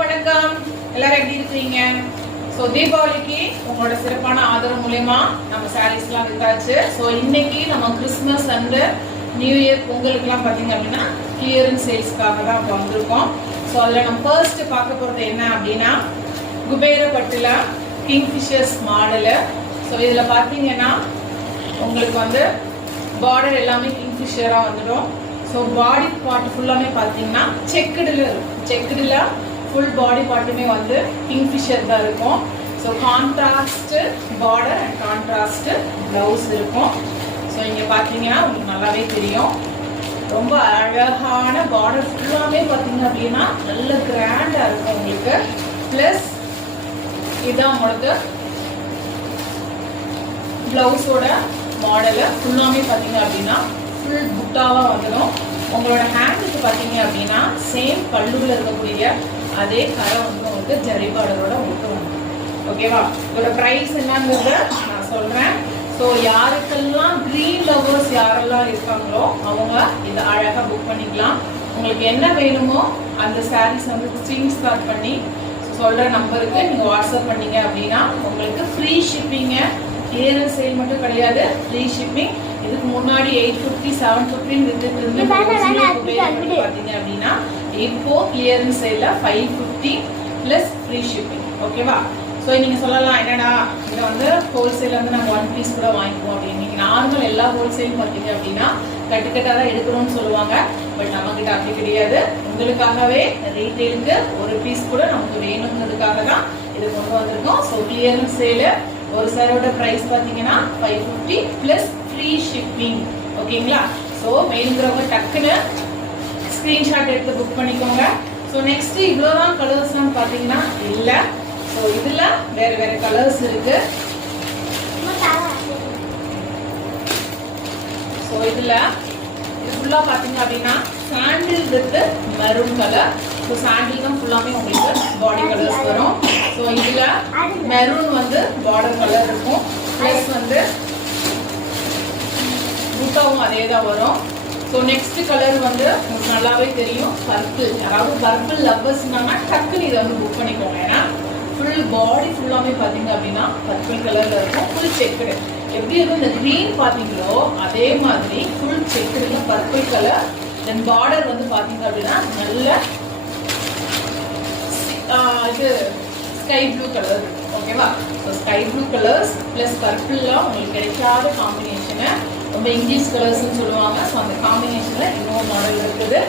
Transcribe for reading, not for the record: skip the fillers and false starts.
வணக்கம். எல்லாரும் எப்படி இருக்கீங்க? ஸோ தீபாவளிக்கு உங்களோட சிறப்பான ஆதரவு மூலமா நம்ம சாரீஸ்லாம் வித்தாச்சு. ஸோ இன்னைக்கு நம்ம கிறிஸ்மஸ் அண்ட் நியூ இயர் பொங்கலுக்குலாம் பார்த்தீங்க அப்படின்னா கிளியரன்ஸ் சேல்ஸ்க்காக தான் இப்போ வந்திருக்கோம். ஸோ அதில் நம்ம ஃபர்ஸ்ட் பார்க்க போகிறது என்ன அப்படின்னா குபேர பட்டுல கிங்ஃபிஷர்ஸ் மாடலு. ஸோ இதில் பார்த்தீங்கன்னா உங்களுக்கு வந்து பார்டர் எல்லாமே கிங்ஃபிஷராக வந்துடும். ஸோ பாடி பார்ட் ஃபுல்லாமே பார்த்தீங்கன்னா செக்குடில் இருக்கும். செக்குடில் ஃபுல் பாடி பார்ட்டுமே வந்து கிங்ஃபிஷர் தான் இருக்கும். So contrast border and contrast blouse இருக்கும். ஸோ இங்கே பார்த்தீங்கன்னா உங்களுக்கு நல்லாவே தெரியும். ரொம்ப அழகான பார்டர் ஃபுல்லாமே பார்த்தீங்க அப்படின்னா நல்ல கிராண்டாக இருக்கும் உங்களுக்கு. ப்ளஸ் இதுதான் உங்களுக்கு ப்ளவுஸோட மாடலு ஃபுல்லாமே பார்த்தீங்க அப்படின்னா ஃபுல் புட்டாவாக வந்துடும். உங்களோட ஹேண்டுக்கு பார்த்தீங்க அப்படின்னா சேம் பல்லுவில் இருக்கக்கூடிய அதே கரை வந்து உங்களுக்கு ஜரி பார்டரோட உங்களுக்கு வந்துடும். ஓகேவா? இதோட ப்ரைஸ் என்னங்கிறத நான் சொல்கிறேன். ஸோ யாருக்கெல்லாம் க்ரீன் லவர்ஸ் யாரெல்லாம் இருக்காங்களோ அவங்க இதை அழகாக புக் பண்ணிக்கலாம். உங்களுக்கு என்ன வேணுமோ அந்த சாரீஸ் வந்து ஸ்க்ரீன்ஷாட் பண்ணி சொல்கிற நம்பருக்கு நீங்கள் வாட்ஸ்அப் பண்ணீங்க அப்படின்னா உங்களுக்கு ஃப்ரீ ஷிப்பிங்க. கிளியரன்ஸ் சேல் மட்டும் கிடையாது, ஃப்ரீ ஷிப்பிங். இதுக்கு முன்னாடி 850 750 வித்துட்டு இருந்து பார்த்தீங்க அப்படின்னா இப்போ கிளியரன்ஸ் சேல்ல 550 பிளஸ் ஃப்ரீ ஷிப்பிங். ஓகேவா? ஸோ நீங்கள் சொல்லலாம் என்னடா இதை வந்து ஹோல்சேல் வந்து நாங்கள் 1 பீஸ் கூட வாங்கிக்குவோம் அப்படின்னு. நீங்கள் நார்மல் எல்லா ஹோல்சேலும் பார்த்தீங்க அப்படின்னா கட்டுக்கட்டாக தான் எடுக்கணும்னு சொல்லுவாங்க. பட் நம்மக்கிட்ட அப்படி கிடையாது. உங்களுக்காகவே ரீட்டெயிலுக்கு ஒரு பீஸ் கூட நமக்கு வேணுங்கிறதுக்காக தான் இதை கொண்டு வந்திருக்கோம். ஸோ கிளியரன்ஸ் சேலு ஒரு சாரோட ப்ரைஸ் பார்த்தீங்கன்னா 550 பிளஸ் ஃப்ரீ ஷிப்பிங். ஓகேங்களா? ஸோ வேணுங்கிறவங்க டக்குன்னு ஸ்க்ரீன்ஷாட் எடுத்து புக் பண்ணிக்கோங்க. ஸோ நெக்ஸ்ட் இவ்வளோதான் கலர்ஸ்லாம் பார்த்தீங்கன்னா இல்லை. ஸோ இதில் வேறு வேறு கலர்ஸ் இருக்கு. ஸோ இதில் இது ஃபுல்லாக பார்த்தீங்க அப்படின்னா sandal with maroon colour. So sandal தான் ஃபுல்லாமே உங்களுக்கு பாடி கலர்ஸ் வரும். ஸோ இதில் மெரூன் வந்து பார்டர் கலர் இருக்கும். ப்ளஸ் வந்து பூட்டாவும் அதே தான் வரும். ஸோ நெக்ஸ்ட் கலர் வந்து உங்களுக்கு நல்லாவே தெரியும் பர்பிள். அதாவது பர்பிள் லவ்வர்ஸ்னாங்கன்னா டக்குன்னு இதை வந்து புக் பண்ணிக்கோங்க. ஏன்னா ஃபுல் பாடி ஃபுல்லாமே பார்த்தீங்க அப்படின்னா பர்பிள் கலரில் இருக்கும். ஃபுல் செக்குடு எப்படி இருக்கும் இந்த க்ரீன் பார்த்தீங்களோ அதே மாதிரி ஃபுல் செக்குடுல பர்பிள் கலர். தென் பார்டர் வந்து பார்த்தீங்க அப்படின்னா நல்ல இது ஸ்கை ப்ளூ கலர். ஓகேவா? So sky blue colours plus பர்பிள்லாம் உங்களுக்கு கிடைக்காத காம்பினேஷனு. ரொம்ப இங்கிலீஷ் கலர்ஸ்ன்னு சொல்லுவாங்க. ஸோ அந்த காம்பினேஷனில் இன்னொரு மாடல் இருக்குது.